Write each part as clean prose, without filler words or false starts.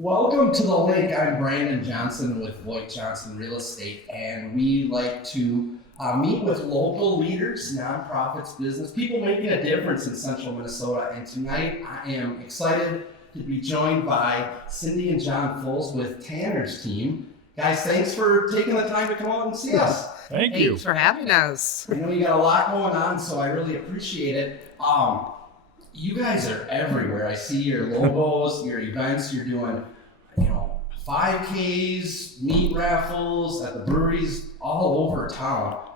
Welcome to the link. I'm Brandon Johnson with VoigtJohnson Real Estate, and we like to meet with local leaders, nonprofits, business, people making a difference in central Minnesota. And tonight I am excited to be joined by Cindy and John Fuls with Tanner's team. Guys, thanks for taking the time to come out and see us. Thank you. Thanks for having us. I know you got a lot going on, so I really appreciate it. You guys are everywhere. I see your logos, your events. You're doing, 5Ks, meat raffles at the breweries all over town.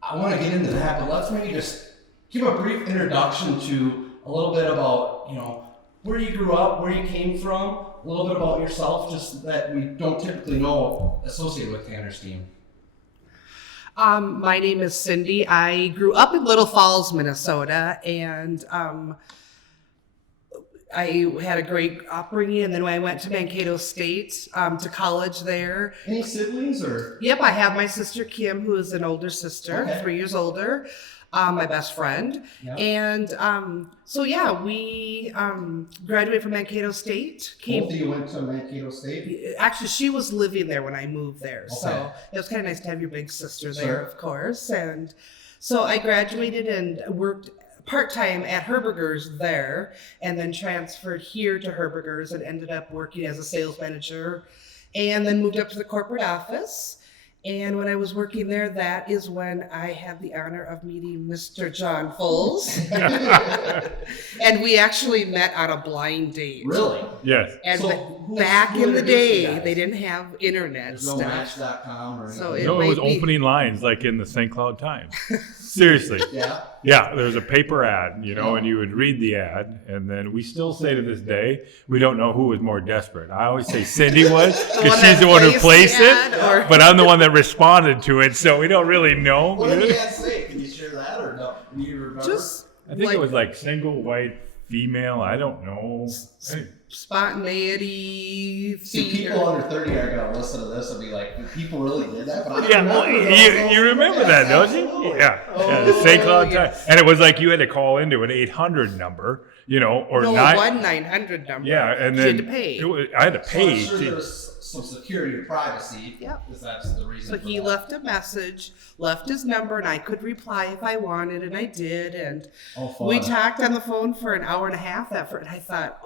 I want to get into that, but let's maybe just give a brief introduction to a little bit about, where you grew up, where you came from, a little bit about yourself, just that we don't typically know associated with Tanner's team. My name is Cindy. I grew up in Little Falls, Minnesota, and I had a great upbringing. And then when I went to Mankato State to college there. Any siblings or? Yep, I have my sister Kim, who is an older sister, Okay. 3 years older. My best friend. Yeah. And we graduated from Mankato State. Both of you went to Mankato State? Actually, she was living there when I moved there. Okay. So it was kind of nice to have your big sister there, Sure. of course. And so I graduated and worked part-time at Herberger's there, and then transferred here to Herberger's and ended up working as a sales manager, and then moved up to the corporate office. And when I was working there, that is when I had the honor of meeting Mr. John Fuls. And we actually met on a blind date. Really? Yes. And So back who in the introduced you day, guys? they didn't have internet There's no stuff. Match.com or So anything? No, it was might be- opening lines like in the St. Cloud Times. Seriously. Yeah? Yeah, there was a paper ad, Yeah. and you would read the ad, and then we still say to this day, we don't know who was more desperate. I always say Cindy was, because she's the one who placed it, but I'm the one that responded to it, so we don't really know. What did the ad say? Can you share that or no? Do you remember? Just I think it was like single white female, I don't know. spontaneity. See, theater. people under 30 are going to listen to this and be like, people really did that? But I Yeah, remember well, those. you remember that, don't you? Absolutely. Yeah, Oh, St. Cloud yeah. Times. And it was like you had to call into an 800 number, or No, not. 1-900 number. Yeah, and You then had to pay. I had to So pay. I'm sure to- there's some security or privacy. Yep. Because that's the reason. So for he that. left a message, left his number, and I could reply if I wanted, and I did. And Oh, fun. we talked on the phone for an hour and a half after, and I thought,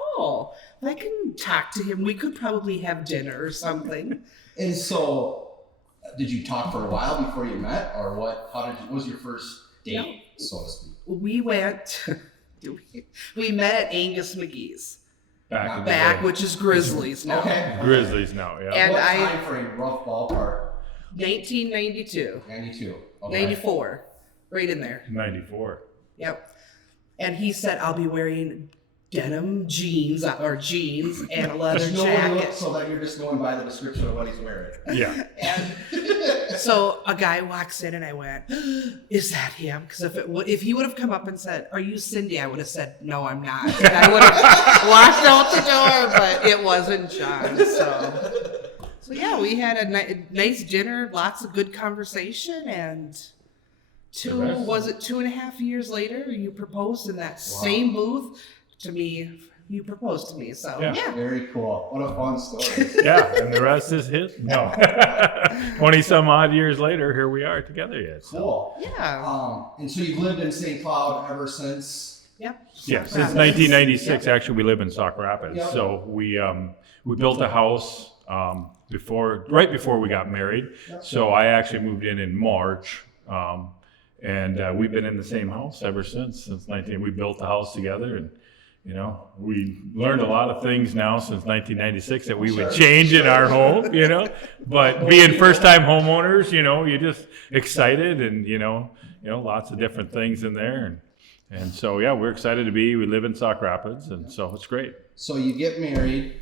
if I can talk to him, we could probably have dinner or something. And so, did you talk for a while before you met? Or what? What was your first date, Yep. so to speak? We went, we met at Angus McGee's, back in the back, day. which is Grizzlies now. Okay. Grizzlies now, yeah. And what I- time frame, rough ballpark? 1992, 92. Okay. 94, right in there. 94. Yep. And he said, I'll be wearing denim jeans and a leather There's no one jacket. look so that you're just going by the description of what he's wearing. Yeah. And so a guy walks in and I went, is that him? Because if he would have come up and said, are you Cindy? I would have said, no, I'm not. And I would have walked out the door, but it wasn't John. So yeah, we had a nice dinner, lots of good conversation, and 2.5 years later, you proposed in that same booth to me. You proposed to me, so Yeah. yeah. Very cool. What a fun story. Yeah, and the rest is his. No. 20 some odd years later, here we are together yet. So. Cool. Yeah. And so you've lived in St. Cloud ever since? Yep. Yeah, since 1996, actually, we live in Sauk Rapids. Yeah. So we built a house right before we got married. Yeah. So I actually moved in March, and we've been in the same house ever since 19. We built the house together, and we learned a lot of things now since 1996 that we would change in our home. But being first-time homeowners, you're just excited, and lots of different things in there, and so yeah, we're excited to be. We live in Sauk Rapids, and so it's great. So you get married.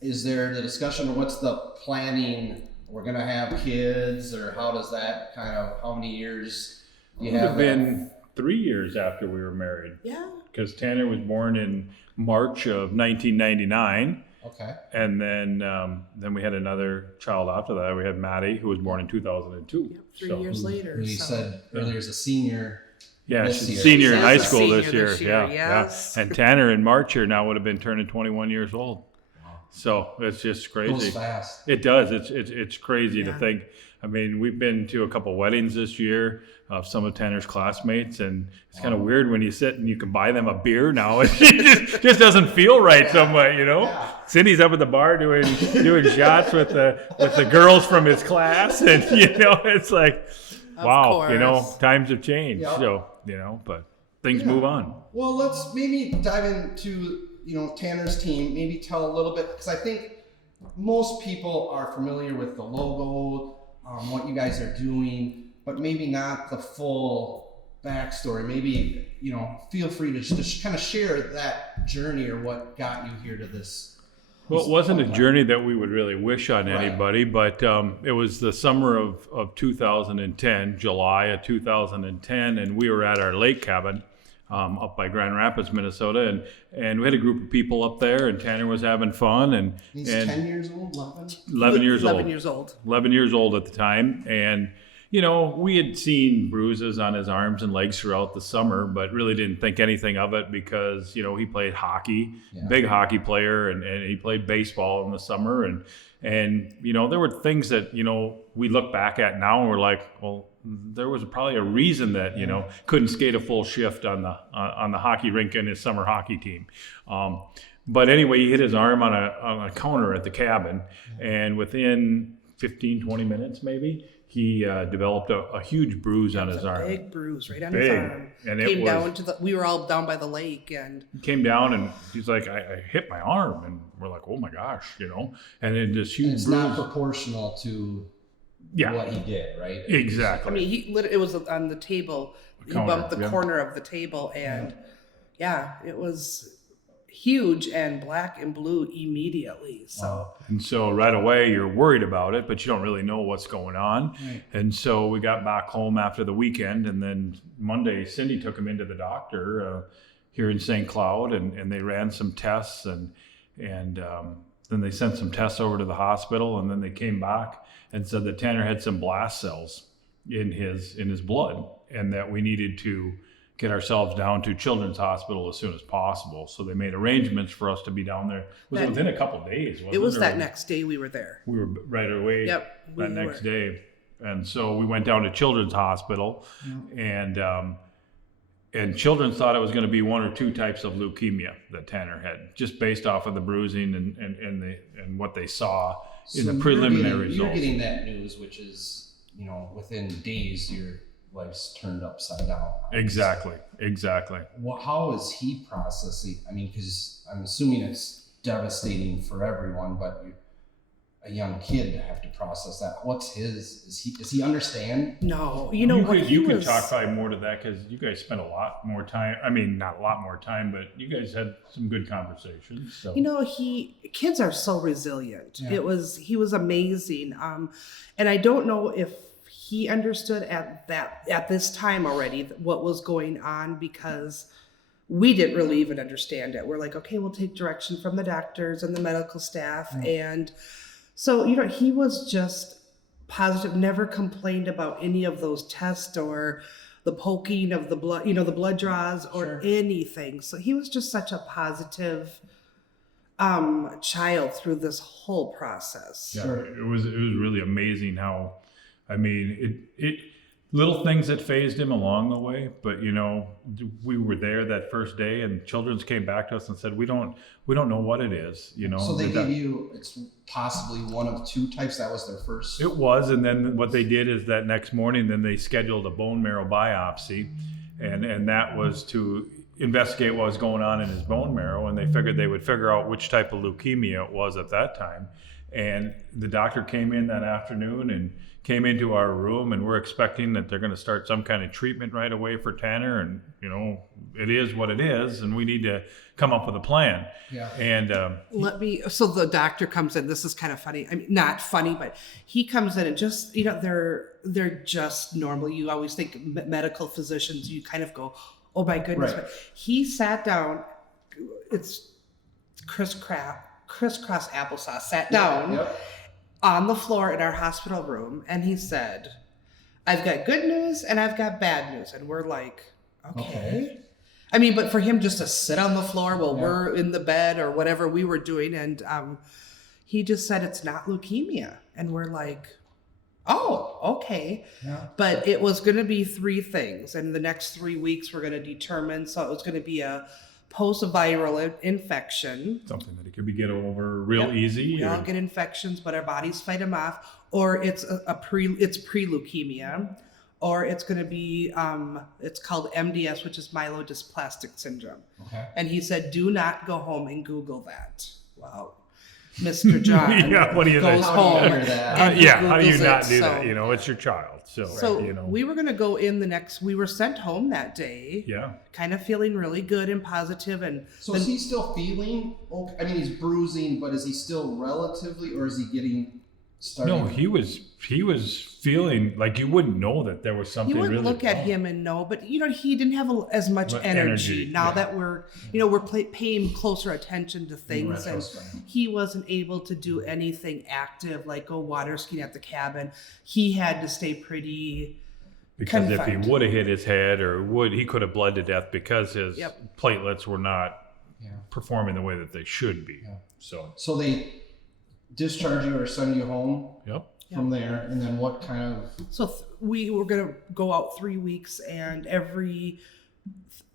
Is there the discussion of what's the planning? We're going to have kids, or how does that how many years do you It would have? have been 3 years after we were married, Yeah. because Tanner was born in March of 1999, Okay. and then we had another child after that. We had Maddie, who was born in 2002. Yep, 3 years later. You so. said earlier is a senior. Yeah, This she's a year. senior in She's high a school senior this year. this year, Yeah, yes. yeah. And Tanner in March here now would have been turning 21 years old. So it's just crazy. Goes fast. It does. It's crazy to Yeah. think. I mean, we've been to a couple weddings this year of some of Tanner's classmates, and it's kind of weird when you sit and you can buy them a beer now. It just doesn't feel right some way, Yeah. Cindy's up at the bar doing shots with the girls from his class, and it's like, wow, course. times have changed. Yeah. So, but things move on. Well, let's maybe dive into, Tanner's team, maybe tell a little bit, because I think most people are familiar with the logo, what you guys are doing, but maybe not the full backstory. Maybe, feel free to just kind of share that journey or what got you here to this. Well, it wasn't a journey that we would really wish on Right. anybody, but it was the summer of 2010, July of 2010, and we were at our lake cabin up by Grand Rapids, Minnesota, and we had a group of people up there, and Tanner was having fun, and He's 10 years old, 11? 11 years 11 old. years old. 11 years old at the time, and we had seen bruises on his arms and legs throughout the summer, but really didn't think anything of it because he played hockey, big hockey player, and he played baseball in the summer, and there were things that we look back at now and we're like, well, there was probably a reason that couldn't skate a full shift on the hockey rink in his summer hockey team. But anyway, he hit his arm on a counter at the cabin, and within 15-20 minutes maybe, he developed a huge bruise on his arm. Big bruise right on his arm. And Came down we were all down by the lake, and came down, and he's like, I hit my arm, and we're like, oh my gosh, and then this huge It's bruise. not proportional to what he did, right? Exactly. I mean, it was on the table. He Counter, bumped the yeah. corner of the table, and it was huge and black and blue immediately. So And so right away you're worried about it, but you don't really know what's going on. Right. And so we got back home after the weekend, and then Monday Cindy took him into the doctor here in St. Cloud, and they ran some tests, and then they sent some tests over to the hospital, and then they came back and said that Tanner had some blast cells in his blood, and that we needed to get ourselves down to Children's Hospital as soon as possible. So they made arrangements for us to be down there. Was within a couple of days? Wasn't it was Or that next day we were there. we were right away Yep, that next day. And so we went down to Children's Hospital, and Children's thought it was going to be one or two types of leukemia that Tanner had, just based off of the bruising and what they saw in the preliminary results. You're getting that news, which is, within days, your life's turned upside down. Exactly. Well, how is he processing? I mean, because I'm assuming it's devastating for everyone, but a young kid to have to process that. What's does he understand? No, You could talk probably more to that, because you guys spent a lot more time. I mean, not a lot more time, but you guys had some good conversations. So kids are so resilient. Yeah. He was amazing. And I don't know if he understood at this time already what was going on, because we didn't really even understand it. We're like, okay, we'll take direction from the doctors and the medical staff. And so, he was just positive, never complained about any of those tests or the poking of the blood, the blood draws or anything. So he was just such a positive child through this whole process. Yeah, it was really amazing how, I mean, it little things that phased him along the way, but we were there that first day, and Children's came back to us and said, we don't know what it is, So they gave you, it's possibly one of two types. That was their first. It was, and then what they did is that next morning, then they scheduled a bone marrow biopsy, and that was to investigate what was going on in his bone marrow, and they figured they would figure out which type of leukemia it was at that time. And the doctor came in that afternoon and came into our room, and we're expecting that they're going to start some kind of treatment right away for Tanner, and it is what it is, and we need to come up with a plan. Yeah. And so the doctor comes in. This is kind of funny. I mean, not funny, but he comes in and just they're just normal. You always think medical physicians, you kind of go, oh my goodness. Right. But he sat down. It's crisscross applesauce. Sat down on the floor in our hospital room, and he said, I've got good news and I've got bad news. And we're like, okay. I mean, but for him just to sit on the floor while we're in the bed or whatever we were doing, and he just said it's not leukemia. And we're like, oh, okay. Yeah. But it was going to be 3 things. And the next 3 weeks we're going to determine. So it was going to be a post-viral infection. Something that it could be get over real easy. We all get infections, but our bodies fight them off. Or it's it's pre-leukemia. Or it's going to be, it's called MDS, which is myelodysplastic syndrome. Okay. And he said, do not go home and Google that. Wow. Mr. John What do you goes think? home. How do you do that? and he How do you Googles not it. do So- that? You know, it's your child. So, you know. we were going to go in we were sent home that day. Yeah. Kind of feeling really good and positive. And So is he still feeling? I mean, he's bruising, but is he still relatively, or is he getting started? No, he was feeling like you wouldn't know that there was something you wouldn't really look at wrong. him and know, but he didn't have as much But energy. energy, Now yeah. that we're paying closer attention to things, and retrospect. he wasn't able to do anything active like go water skiing at the cabin. He had to stay pretty. Because if confined. he would have hit his head he could have bled to death because his Yep. platelets were not Yeah. performing the way that they should be. Yeah. So, they discharge you or send you home yep. from there, and then what kind of? So we were going to go out 3 weeks, and a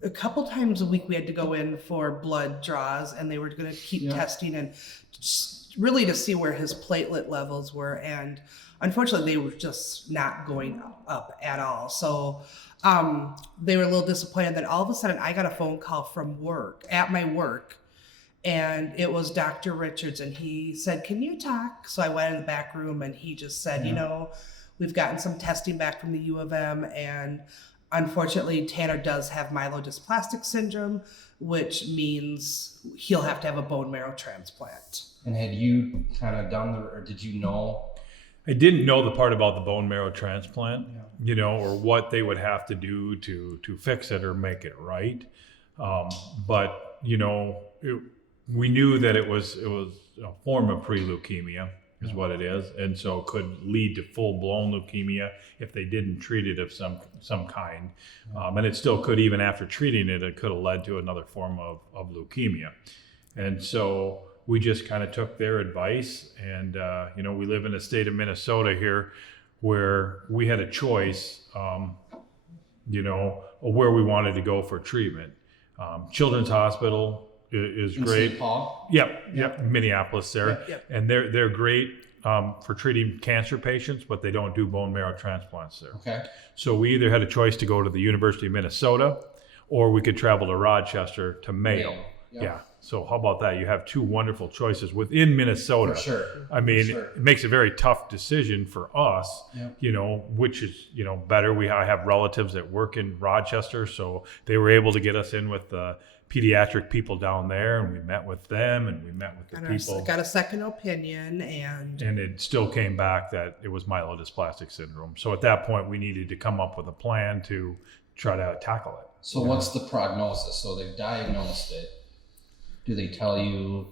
couple times a week we had to go in for blood draws, and they were going to keep testing and just really to see where his platelet levels were. And unfortunately, they were just not going up at all. So they were a little disappointed. Then all of a sudden, I got a phone call from at my work. And it was Dr. Richards, and he said, can you talk? So I went in the back room, and he just said, we've gotten some testing back from the U of M, and unfortunately, Tanner does have myelodysplastic syndrome, which means he'll have to have a bone marrow transplant. And had you kind of or did you know? I didn't know the part about the bone marrow transplant, or what they would have to do to fix it or make it right. But we knew that it was a form of pre-leukemia is what it is, and so it could lead to full-blown leukemia if they didn't treat it of some kind, and it still could, even after treating it, it could have led to another form of leukemia. And so we just kind of took their advice, and we live in the state of Minnesota here, where we had a choice, where we wanted to go for treatment. Children's Hospital is In great. St. Paul? Yep, Minneapolis there. Yep. And they're great for treating cancer patients, but they don't do bone marrow transplants there. Okay. So we either had a choice to go to the University of Minnesota, or we could travel to Rochester to Mayo. Yep. Yeah. So how about that? You have 2 wonderful choices within Minnesota. For sure. I mean, For sure. it makes a very tough decision for us, which is, better. I have relatives that work in Rochester, so they were able to get us in with the pediatric people down there, and we met with them, and we met with the people. Got a second opinion, and it still came back that it was myelodysplastic syndrome. So at that point, we needed to come up with a plan to try to tackle it. So what's the prognosis? So they've diagnosed it. Do they tell you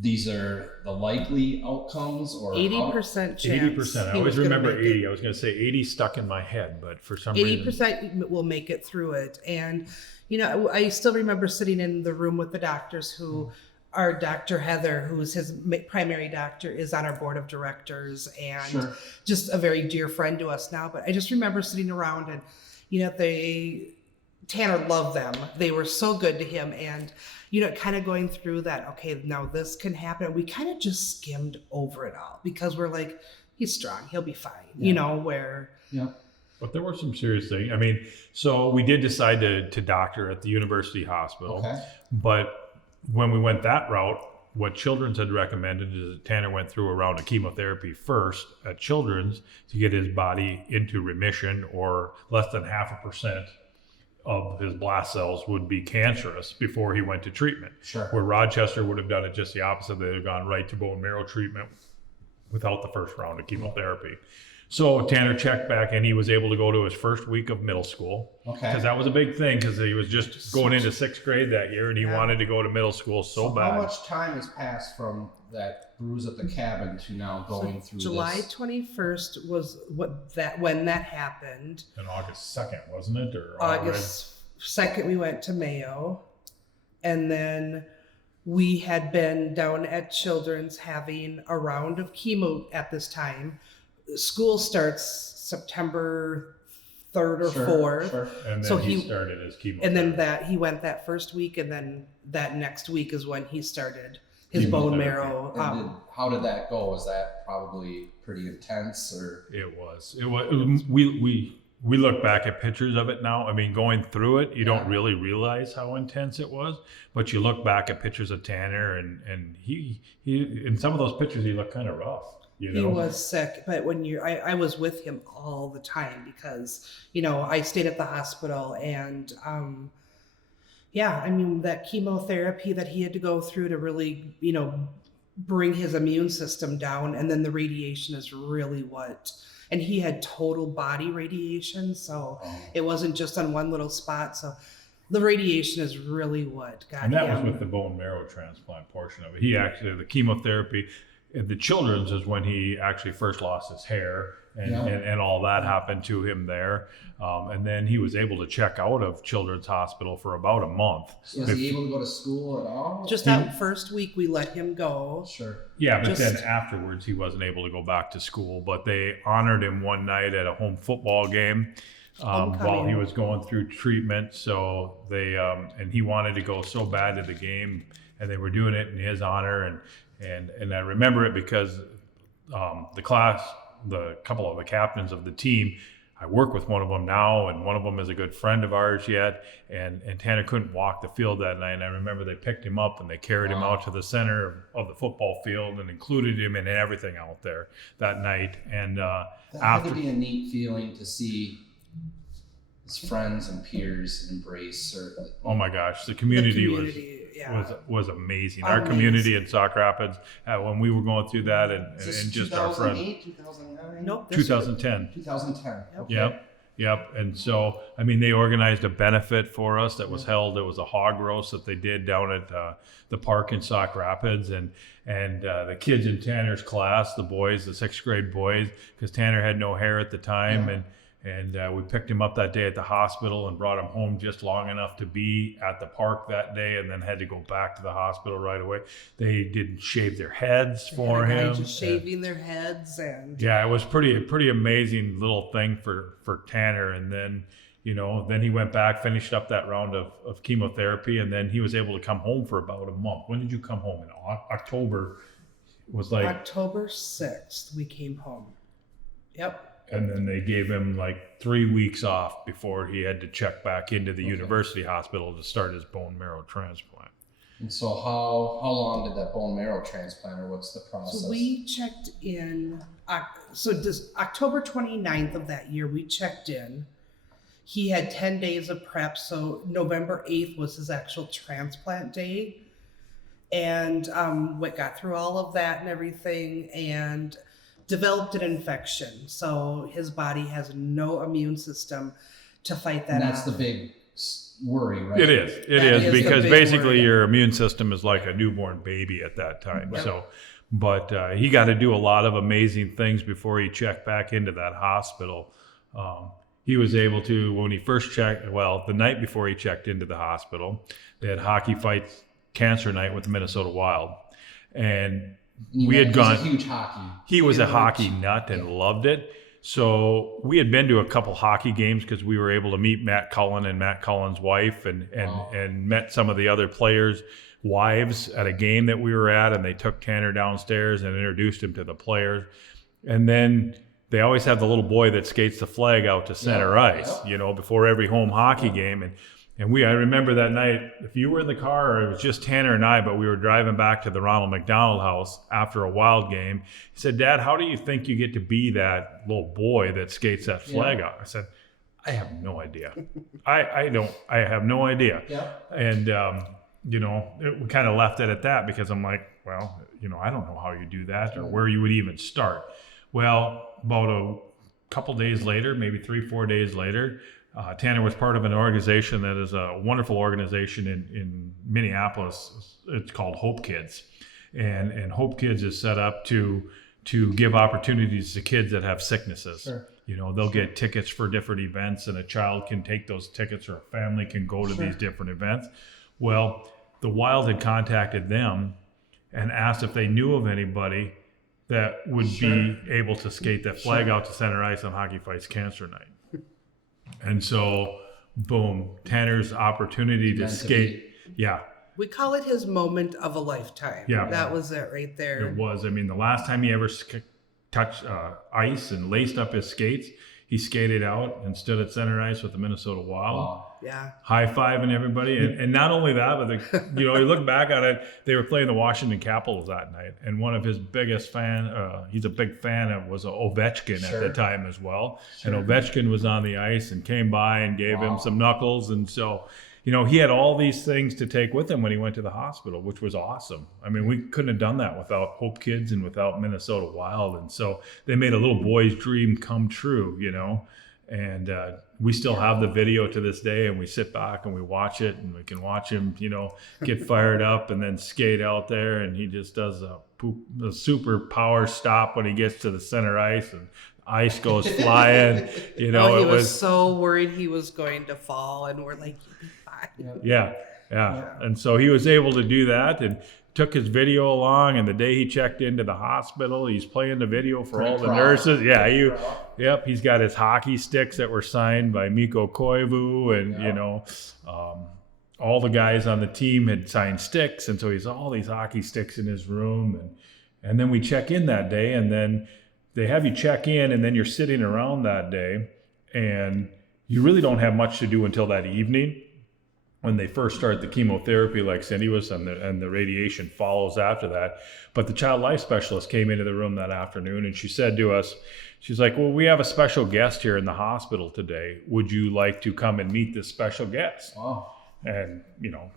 these are the likely outcomes, or 80% chance. 80%. I he always was gonna remember make it. 80. I was going to say 80 stuck in my head, but for some reason. 80% will make it through it. And, I still remember sitting in the room with the doctors who our Dr. Heather, who's his primary doctor, is on our board of directors and just a very dear friend to us now. But I just remember sitting around and, Tanner loved them. They were so good to him. And, kind of going through that, okay, now this can happen. We kind of just skimmed over it all because we're like, he's strong. He'll be fine. But there were some serious things. I mean, so we did decide to doctor at the University Hospital. Okay. But when we went that route, what Children's had recommended is that Tanner went through a round of chemotherapy first at Children's to get his body into remission, or less than 0.5% of his blast cells would be cancerous before he went to treatment. Sure. Where Rochester would have done it just the opposite. They'd have gone right to bone marrow treatment without the first round of chemotherapy. So Tanner checked back, and he was able to go to his first week of middle school. Okay. Because that was a big thing, because he was just going into 6th grade that year, and he wanted to go to middle school so bad. How much time has passed from that bruise at the cabin to now going through July this? 21st was when that happened. And August 2nd, wasn't it? Or August 2nd, we went to Mayo. And then we had been down at Children's having a round of chemo at this time. School starts September 3rd or 4th. Sure. And then So he he- started his chemo. And then he went that first week, and then that next week is when he started his bone Chemotherapy. marrow. And how did that go? Was that probably pretty intense, or? It was. We look back at pictures of it now. I mean, going through it, you don't really realize how intense it was. But you look back at pictures of Tanner, and he in some of those pictures he looked kind of rough. You know? He was sick, but I was with him all the time because, I stayed at the hospital, and that chemotherapy that he had to go through to really, bring his immune system down, and then the radiation is really and he had total body radiation, so it wasn't just on one little spot. So the radiation is really what got And that him. was with the bone marrow transplant portion of it. He actually, the chemotherapy at the Children's is when he actually first lost his hair, and all that happened to him there. And then he was able to check out of Children's Hospital for about a month. Was he able to go to school at all? Just that first week we let him go. Sure. Yeah, but then afterwards he wasn't able to go back to school. But they honored him one night at a home football game while he was going through treatment. So they and he wanted to go so bad to the game, and they were doing it in his honor. And I remember it because the couple of the captains of the team, I work with one of them now, and one of them is a good friend of ours yet. And Tanner couldn't walk the field that night. And I remember they picked him up and they carried him out to the center of the football field and included him in everything out there that night. And That had to be a neat feeling to see his friends and peers embrace. Oh my gosh, the community was amazing. Our community in Sauk Rapids, when we were going through that, and just our friends. 2008, 2009? Nope. 2010. 2010. Okay. Yep. And so, I mean, they organized a benefit for us that was held. It was a hog roast that they did down at the park in Sauk Rapids, and the kids in Tanner's class, the boys, the 6th grade boys, because Tanner had no hair at the time, and we picked him up that day at the hospital and brought him home just long enough to be at the park that day, and then had to go back to the hospital right away. They didn't shave their heads for him. Just shaving their heads, and it was pretty amazing little thing for Tanner. And then, then he went back, finished up that round of chemotherapy, and then he was able to come home for about a month. When did you come home? In October. It was like October 6th we came home. Yep. And then they gave him like 3 weeks off before he had to check back into the university hospital to start his bone marrow transplant. And so how long did that bone marrow transplant, or what's the process? So we checked in, October 29th of that year, we checked in. He had 10 days of prep, so November 8th was his actual transplant day. And we got through all of that and everything, and developed an infection. So his body has no immune system to fight that And that's off. the big worry, right? It is is the because big basically worry. your immune system is like a newborn baby at that time. Yep. So, but he got to do a lot of amazing things before he checked back into that hospital. He was able to, when he first checked, the night before he checked into the hospital, they had hockey fights, cancer night with the Minnesota Wild. And we had gone. He's a huge hockey. He was a hockey nut and loved it. So we had been to a couple hockey games because we were able to meet Matt Cullen and Matt Cullen's wife, and met some of the other players' wives at a game that we were at, and they took Tanner downstairs and introduced him to the players. And then they always have the little boy that skates the flag out to center ice, before every home hockey game. And I remember that night, if you were in the car, or it was just Tanner and I, but we were driving back to the Ronald McDonald house after a Wild game. He said, "Dad, how do you think you get to be that little boy that skates that flag out?" I said, "I have no idea. I have no idea." Yeah. And, we kind of left it at that because I'm like, well, I don't know how you do that or where you would even start. Well, about a couple days later, maybe 3-4 days later, Tanner was part of an organization that is a wonderful organization in Minneapolis. It's called Hope Kids. And Hope Kids is set up to give opportunities to kids that have sicknesses. Sure. They'll get tickets for different events, and a child can take those tickets, or a family can go to these different events. Well, the Wild had contacted them and asked if they knew of anybody that would be able to skate that flag out to center ice on Hockey Fights Cancer Night. And so, boom, Tanner's opportunity to skate. Yeah. We call it his moment of a lifetime. Yeah. That was it right there. It was. I mean, the last time he ever touched ice and laced up his skates, he skated out and stood at center ice with the Minnesota Wild. Wow. Yeah. High-fiving everybody. And not only that, but you look back on it, they were playing the Washington Capitals that night. And one of his biggest he's a big fan of, was Ovechkin at the time as well. And Ovechkin was on the ice and came by and gave him some knuckles. And so, he had all these things to take with him when he went to the hospital, which was awesome. I mean, we couldn't have done that without Hope Kids and without Minnesota Wild. And so they made a little boy's dream come true, And we still have the video to this day, and we sit back and we watch it, and we can watch him, get fired up and then skate out there, and he just does a super power stop when he gets to the center ice, and ice goes flying. He was so worried he was going to fall, and we're like, "You'll be fine." Yeah. And so he was able to do that, and took his video along, and the day he checked into the hospital, he's playing the video for all the nurses. Yeah, he's got his hockey sticks that were signed by Mikko Koivu, and all the guys on the team had signed sticks, and so he's all these hockey sticks in his room, and then we check in that day, and then they have you check in, and then you're sitting around that day, and you really don't have much to do until that evening, when they first start the chemotherapy, like Cindy was, and the radiation follows after that. But the child life specialist came into the room that afternoon, and she said to us, she's like, "Well, we have a special guest here in the hospital today. Would you like to come and meet this special guest?" Wow. And,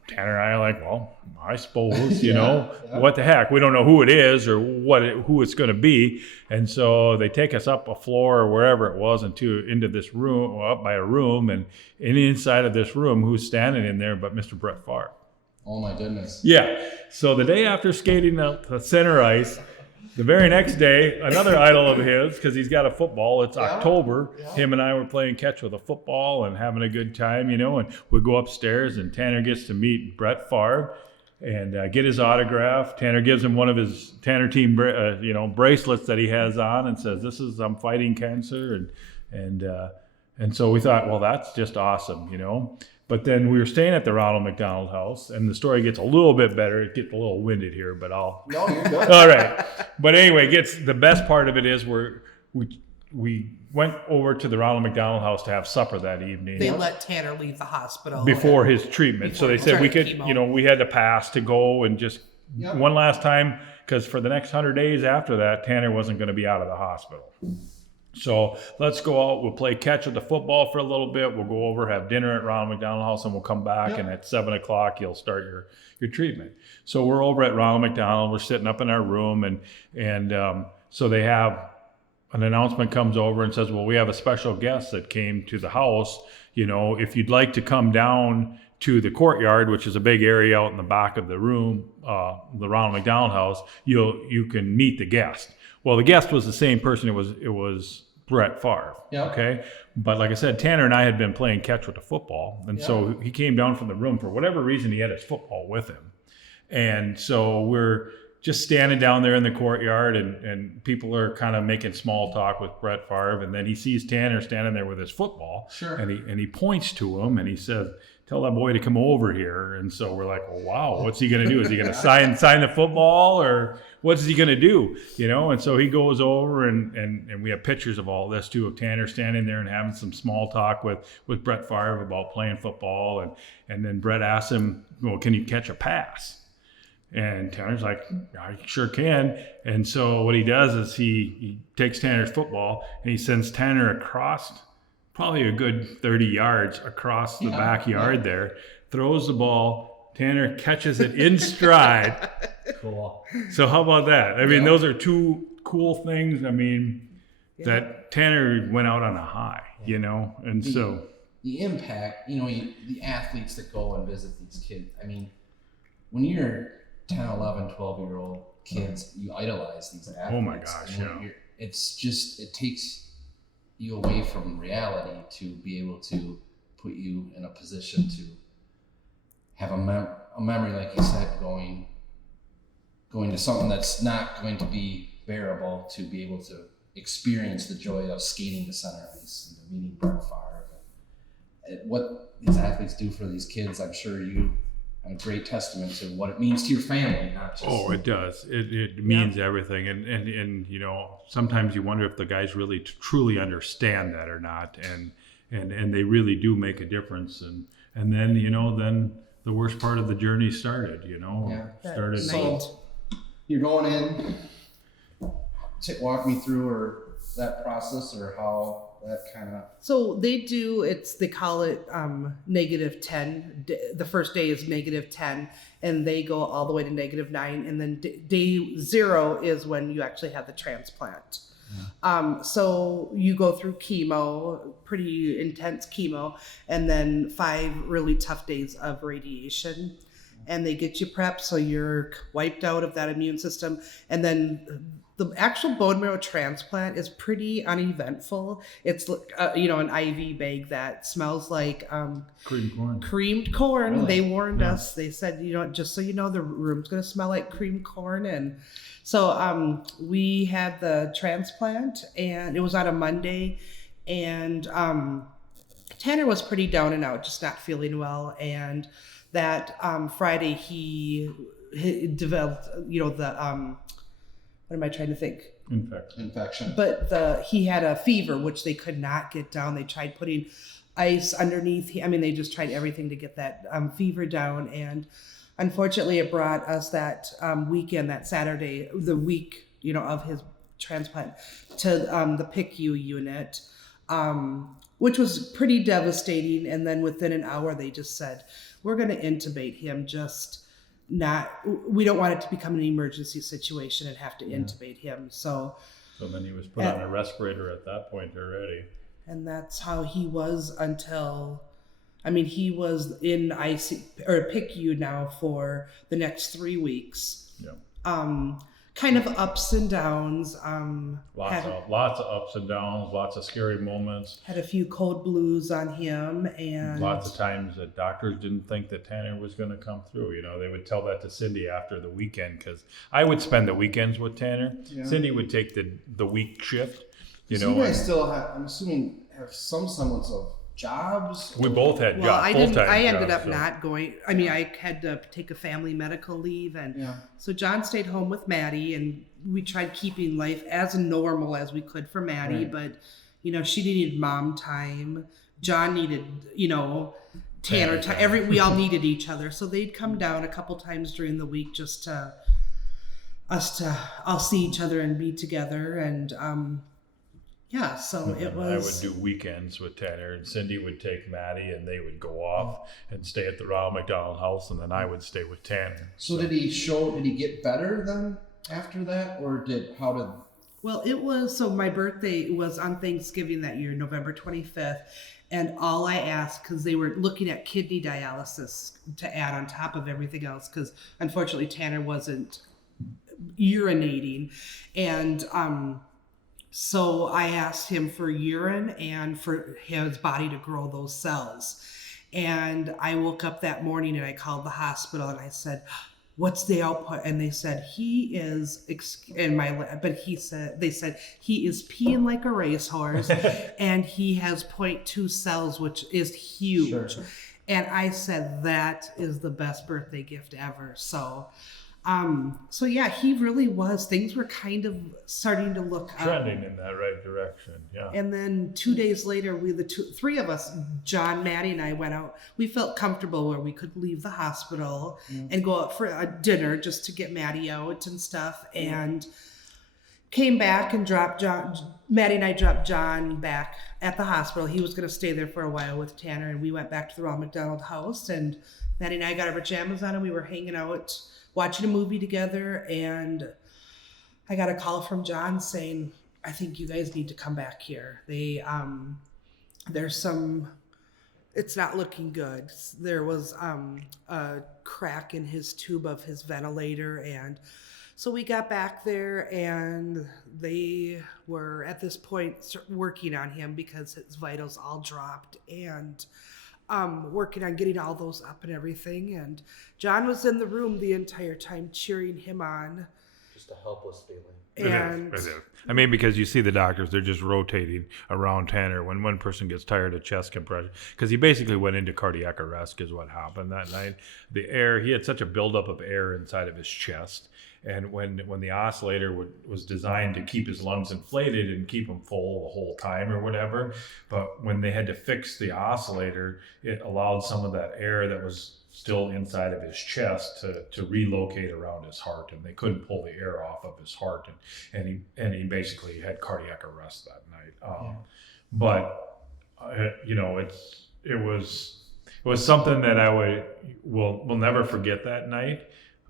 Tanner and I are like, well, I suppose, what the heck? We don't know who it is or who it's going to be. And so they take us up a floor or wherever it was into this room, up by a room. And inside of this room, who's standing in there but Mr. Brett Favre? Oh, my goodness. Yeah. So the day after skating out the center ice, the very next day, another idol of his, because he's got a football. It's October. Him and I were playing catch with a football and having a good time, and we go upstairs, and Tanner gets to meet Brett Favre and get his autograph. Tanner gives him one of his Tanner team, bracelets that he has on, and says, "I'm fighting cancer," and so we thought, well, that's just awesome, But then we were staying at the Ronald McDonald House, and the story gets a little bit better. It gets a little winded here, but No, you're good. all right. But anyway, the best part of it is we went over to the Ronald McDonald House to have supper that evening. They let Tanner leave the hospital before his treatment. So they said we could, we had to pass to go and just one last time, because for the next 100 days after that, Tanner wasn't going to be out of the hospital. So let's go out. We'll play catch with the football for a little bit. We'll go over, have dinner at Ronald McDonald House, and we'll come back. And at 7:00, you'll start your treatment. So we're over at Ronald McDonald. We're sitting up in our room, and so they have an announcement comes over and says, "Well, we have a special guest that came to the house. If you'd like to come down to the courtyard, which is a big area out in the back of the room, the Ronald McDonald House, you can meet the guest." Well, the guest was the same person. It was Brett Favre. Yeah. Okay. But like I said, Tanner and I had been playing catch with the football. And so he came down from the room. For whatever reason, he had his football with him. And so we're just standing down there in the courtyard, and people are kind of making small talk with Brett Favre. And then he sees Tanner standing there with his football. Sure. And he points to him and he says, "Tell that boy to come over here." And so we're like, well, wow, what's he going to do? Is he going to sign the football, or what's he going to do? And so he goes over, and we have pictures of all this too, of Tanner standing there and having some small talk with Brett Favre about playing football. And then Brett asks him, "Well, can you catch a pass?" And Tanner's like, "I sure can." And so what he does is he takes Tanner's football and he sends Tanner across probably a good 30 yards across the backyard there, throws the ball, Tanner catches it in stride. Cool. So how about that? I mean, those are two cool things. I mean, that Tanner went out on a high, and so. The impact, the athletes that go and visit these kids, I mean, when you're 10, 11, 12-year-old kids, you idolize these athletes. Oh my gosh, It's just, it takes you away from reality to be able to put you in a position to have a a memory, like you said, going to something that's not going to be bearable, to be able to experience the joy of skating to center ice and meeting Brett Favre. What these athletes do for these kids, I'm sure you are a great testament to what it means to your family, not just. Oh, it does. It means everything. And you know, sometimes you wonder if the guys really truly understand that or not. And they really do make a difference. And then, you know, then the worst part of the journey started, you know. Yeah. Started. So you're going in, walk me through that process or how that kind of. So they call it -10. The first day is -10, and they go all the way to -9, and then day 0 is when you actually have the transplant. So you go through chemo, pretty intense chemo, and then 5 really tough days of radiation, and they get you prepped so you're wiped out of that immune system. And then the actual bone marrow transplant is pretty uneventful. It's an IV bag that smells like creamed corn. Really? They warned us. They said, just so you know, the room's going to smell like creamed corn. And so we had the transplant, and it was on a Monday, and Tanner was pretty down and out, just not feeling well. And that Friday he developed, what am I trying to think? Infection. But he had a fever, which they could not get down. They tried putting ice underneath. They just tried everything to get that fever down. And unfortunately, it brought us that weekend, that Saturday, the week, of his transplant, to the PICU unit, which was pretty devastating. And then within an hour, they just said, we're going to intubate him, we don't want it to become an emergency situation and have to intubate him. So then he was put on a respirator at that point already. And that's how he was until, he was in ICU or PICU now for the next 3 weeks. Yeah. Kind of ups and downs. Lots of ups and downs, lots of scary moments. Had a few cold blues on him, and lots of times that doctors didn't think that Tanner was going to come through. They would tell that to Cindy after the weekend, because I would spend the weekends with Tanner. Yeah. Cindy would take the week shift. So you guys still have, I'm assuming, have some semblance of jobs? We both had jobs, full-time jobs. I ended up not going. I had to take a family medical leave, and so John stayed home with Maddie, and we tried keeping life as normal as we could for Maddie. Right. But she needed mom time. John needed Tanner time. We all needed each other, so they'd come down a couple times during the week just to all see each other and be together. And so it was. I would do weekends with Tanner, and Cindy would take Maddie, and they would go off and stay at the Ronald McDonald house, and then I would stay with Tanner. So did he get better then after that, or Well, it was, so my birthday was on Thanksgiving that year, November 25th, and all I asked, because they were looking at kidney dialysis to add on top of everything else, because unfortunately Tanner wasn't urinating, and so I asked him for urine and for his body to grow those cells. And I woke up that morning and I called the hospital and I said, what's the output? And they said, they said he is peeing like a racehorse and he has 0.2 cells, which is huge. Sure. And I said, that is the best birthday gift ever. So he really was. Things were kind of starting to look trending in that right direction. Yeah. And then 2 days later, three of us, John, Maddie, and I went out. We felt comfortable where we could leave the hospital and go out for a dinner just to get Maddie out and stuff. And came back and dropped John. Maddie and I dropped John back at the hospital. He was going to stay there for a while with Tanner, and we went back to the Ronald McDonald house. And Maddie and I got our pajamas on, and we were hanging out, watching a movie together, and I got a call from John saying, I think you guys need to come back here. It's not looking good. There was a crack in his tube of his ventilator, and so we got back there, and they were at this point working on him because his vitals all dropped, and working on getting all those up and everything. And John was in the room the entire time cheering him on. Just a helpless feeling. And It is. I mean, because you see the doctors, they're just rotating around Tanner when one person gets tired of chest compression. Because he basically went into cardiac arrest is what happened that night. The air, he had such a buildup of air inside of his chest. And when the oscillator was designed to keep his lungs inflated and keep them full the whole time or whatever, but when they had to fix the oscillator, it allowed some of that air that was still inside of his chest to relocate around his heart, and they couldn't pull the air off of his heart, and he basically had cardiac arrest that night. But you know, it was something that will never forget that night.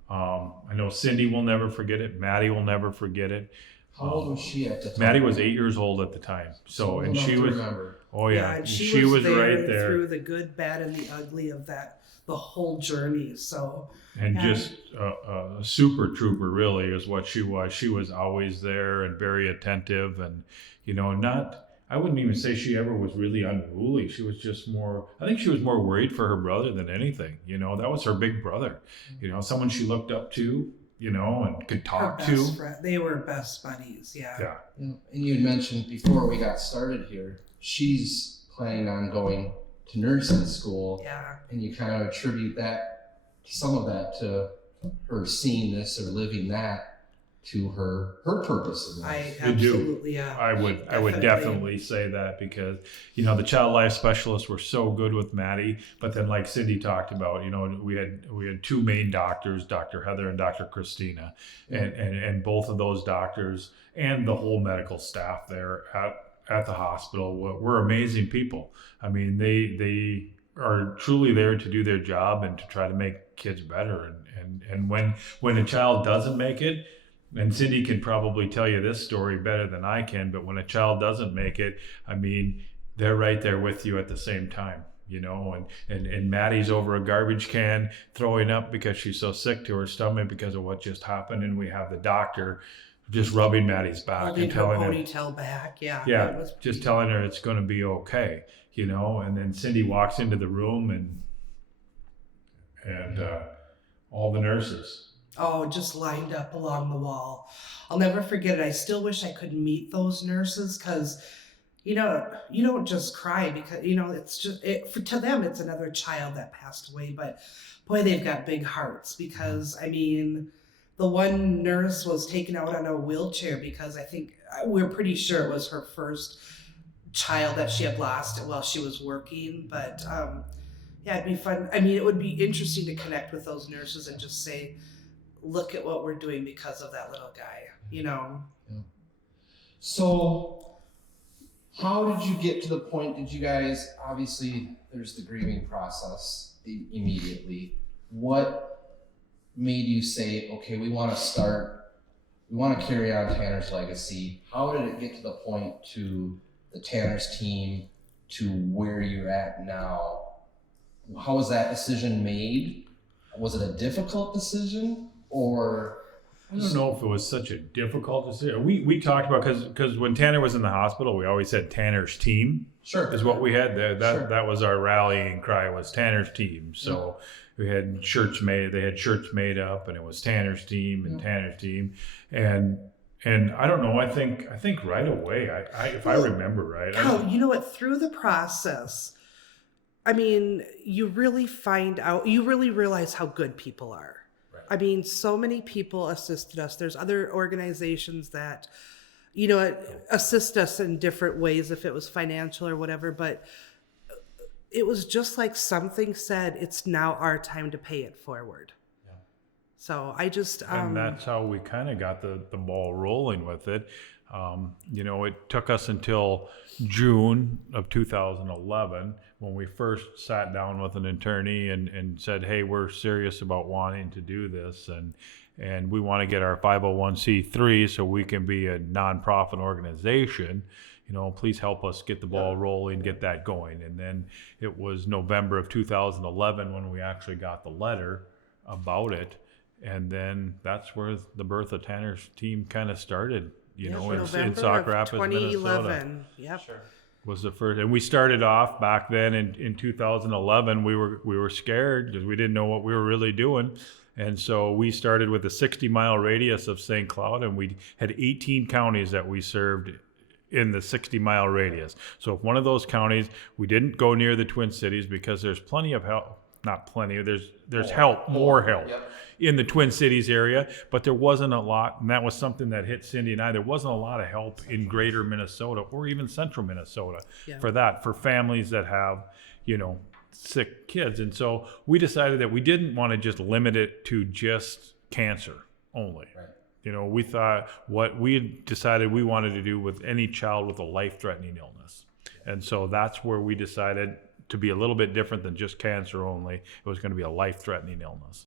I know Cindy will never forget it. Maddie will never forget it. How old was she at the time? Maddie was 8 years old at the time. So, and she was, remember. oh yeah, and she was there right there through the good, bad, and the ugly of the whole journey. So, and just a super trooper, really, is what she was. She was always there and very attentive, and you know, I wouldn't even say she ever was really unruly. She was just more, I think she was more worried for her brother than anything. You know, that was her big brother, you know, someone she looked up to, you know, and could talk to. They were best buddies. Yeah. And you had mentioned before we got started here, she's planning on going to nursing school. Yeah. And you kind of attribute some of that to her seeing this or living that to her purpose in life. I absolutely, yeah. I would definitely say that, because you know, the child life specialists were so good with Maddie, but then like Cindy talked about, you know, we had two main doctors, Dr. Heather and Dr. Christina, and both of those doctors and the whole medical staff there at the hospital were amazing people. I mean, they are truly there to do their job and to try to make kids better, and when a child doesn't make it, and Cindy can probably tell you this story better than I can, but when a child doesn't make it, I mean, they're right there with you at the same time, you know, and Maddie's over a garbage can throwing up because she's so sick to her stomach because of what just happened, and we have the doctor just rubbing Maddie's back and telling her ponytail back, just telling her it's going to be okay, you know, and then Cindy walks into the room and all the nurses. Oh, just lined up along the wall. I'll never forget it. I still wish I could meet those nurses, because, you know, you don't just cry because, you know, it's just, to them, it's another child that passed away. But boy, they've got big hearts, because, I mean, the one nurse was taken out on a wheelchair because I think we're pretty sure it was her first child that she had lost while she was working. But yeah, it'd be fun. I mean, it would be interesting to connect with those nurses and just say, look at what we're doing because of that little guy, you know? Yeah. So how did you get to the point, did you guys, obviously there's the grieving process immediately. What made you say, okay, we want to carry on Tanner's legacy? How did it get to the point to the Tanner's team to where you're at now? How was that decision made? Was it a difficult decision? Or I don't know if it was such a difficult decision. We talked about, because when Tanner was in the hospital, we always said Tanner's team. Sure. Is what we had. Sure. That was our rallying cry, was Tanner's team. So we had shirts made. They had shirts made up, and it was Tanner's team and Tanner's team. And I don't know. I think right away. If I remember right. You know what? Through the process, I mean, you really realize how good people are. I mean, so many people assisted us. There's other organizations that, you know, assist us in different ways, if it was financial or whatever, but it was just like something said, it's now our time to pay it forward. Yeah. So I just... and that's how we kind of got the ball rolling with it. You know, it took us until June of 2011 when we first sat down with an attorney and said, hey, we're serious about wanting to do this, and we want to get our 501c3 so we can be a nonprofit organization. You know, please help us get the ball rolling, get that going. And then it was November of 2011 when we actually got the letter about it, and then that's where the birth of Tanner's team kind of started. You know, in Sauk Rapids, 2011. Minnesota. Yep. Sure. was the first, and we started off back then in 2011. We were scared because we didn't know what we were really doing, and so we started with a 60-mile radius of St. Cloud, and we had 18 counties that we served in the 60-mile radius. So if one of those counties, we didn't go near the Twin Cities because there's plenty of help. Not plenty. There's help, more help. Yep. In the Twin Cities area, but there wasn't a lot, and that was something that hit Cindy and I. There wasn't a lot of help in greater Minnesota or even central Minnesota for families that have, sick kids. And so we decided that we didn't want to just limit it to just cancer only. Right. We thought what we decided we wanted to do with any child with a life-threatening illness. And so that's where we decided to be a little bit different than just cancer only. It was going to be a life-threatening illness.